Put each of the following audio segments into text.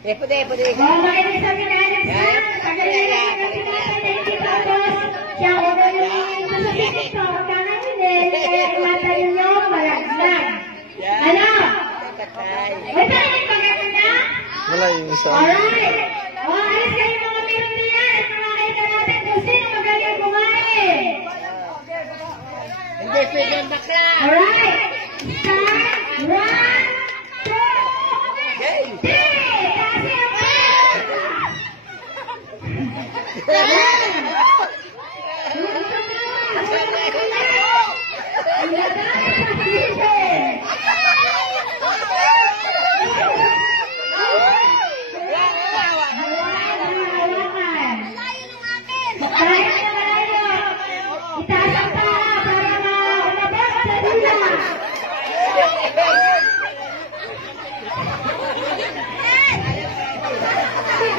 Puti. Oh, makinig sa pinanap sa pagkalilang ng pinapanayin tapos siya ko na yung sa TikTok kaya hindi kaya imatayin nyo malaglag. Ano? May tayo pagkakanda? Wala yung isa. Alright. O, alis kayo mga meron yan. Makakita natin kung sino magaling kumain. Hindi pwede yung bakla. Alright. Start. 1, 2, 3.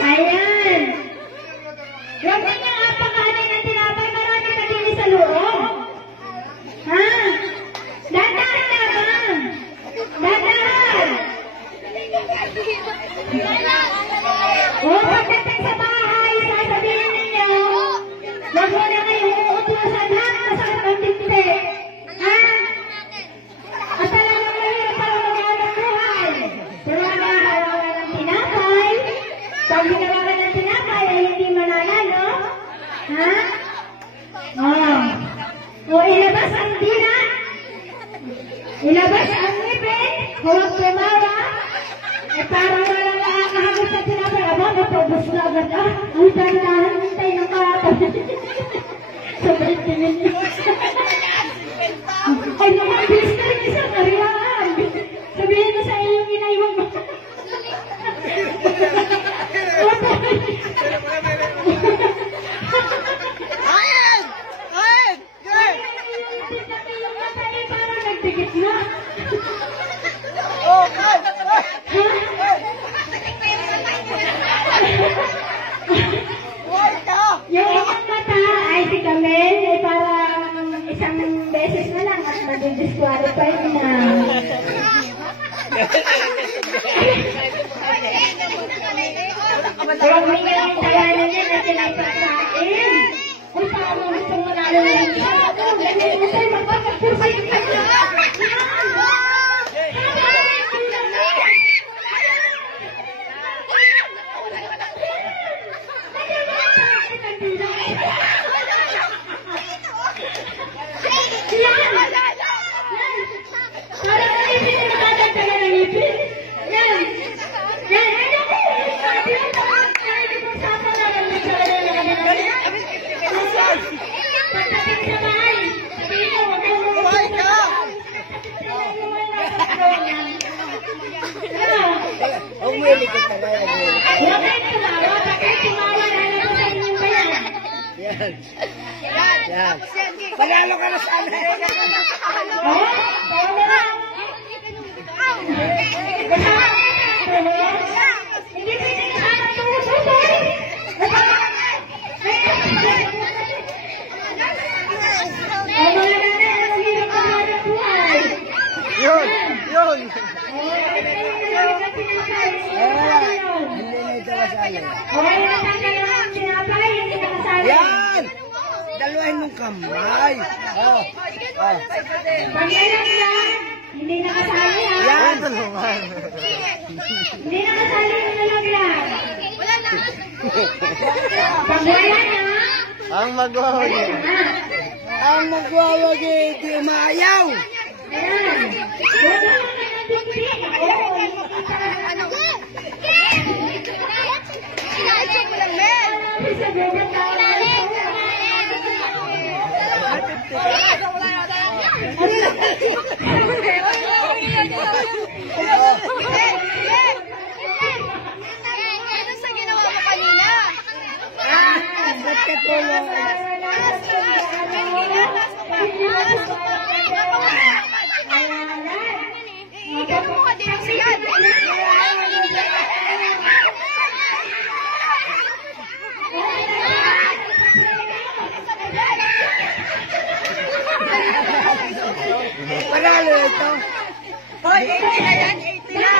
Ayan. Huwag na niya apakanin ng tinapay. Marami ka din sa loob. Ha? Dadahan naman. Dadahan. O, pagdating sa bahay, sasabihin ninyo, huwag mo na kayong uutusan ha. Masakit ang dikti. Ha? At talagang mahirap para magalang buhay. Pero naghahawakan ng tinapay. Pag hinawakan ng tinapay ay hindi mananalo. Ha? O ilabas ang dila. Ilabas ang ngipin. Huwag tumawa. Eh parang walang nakakahagos sa tinapay. Aba, mapabos na agad. Ang dahan-dahan hintay ng kapal. Sobrang tingin niyo. Ay, nakabilis na rin isang kariyaan. Sabihin mo sa iyong inaiwag mo. Ayan! Good! Yung mata niya parang nagdikit na. Oh, good! Yung inyong mata ay si Camel ay parang isang beses na lang at mag-disqualify na. Huwag ninyo ang tawanan niya na sinapagkain. Kung paano gusto mo na lang siya. Ganyan mo sa'yo magpapagpusay ka niya. Yan. Panalo ka na sana. Hindi pwede na ang tuloy. Yun! Yan! Dalawahin mong kamay. Oh. Pagyalan yan. Hindi nakasali ha. Yan! Hindi nakasali yung nalaglag. Pagyalan ha. Ang magwawagi. Ang magwawagi, di umayaw. Ayan. Ano sa ginawa mo kanina? Ba't ka tulong? Panalo ito. Hoy, 80 na yan, 80 na.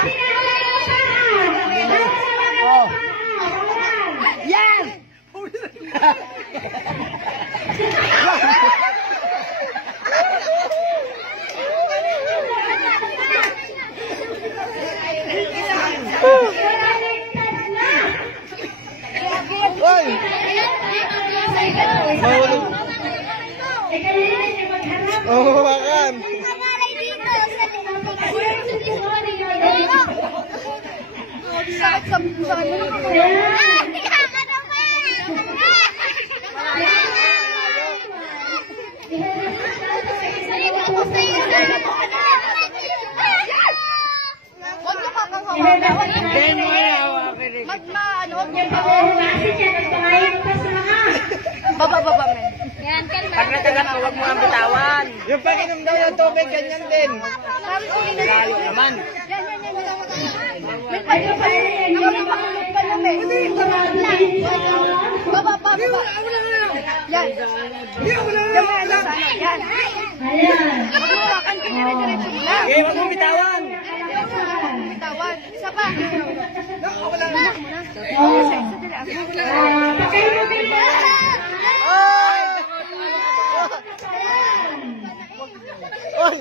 Makan. Nangalay dito sa sakit sa ano na Huwag mo kakahawa. Magmaano, huwag mo Baba, men. Yan, kalma. Pag natagat mo, huwag mo ang bitawan. Yung pag-inom daw ng tubig, ganyan din. Sabi ko rin Lalo naman. Yan. May pagkapakulog pa lang, men. Baba. Yan. Yan. Magmawakan ka dire-diretso mo lang. Okay, huwag mo bitawan. Bitawan. Isa pa. Oy!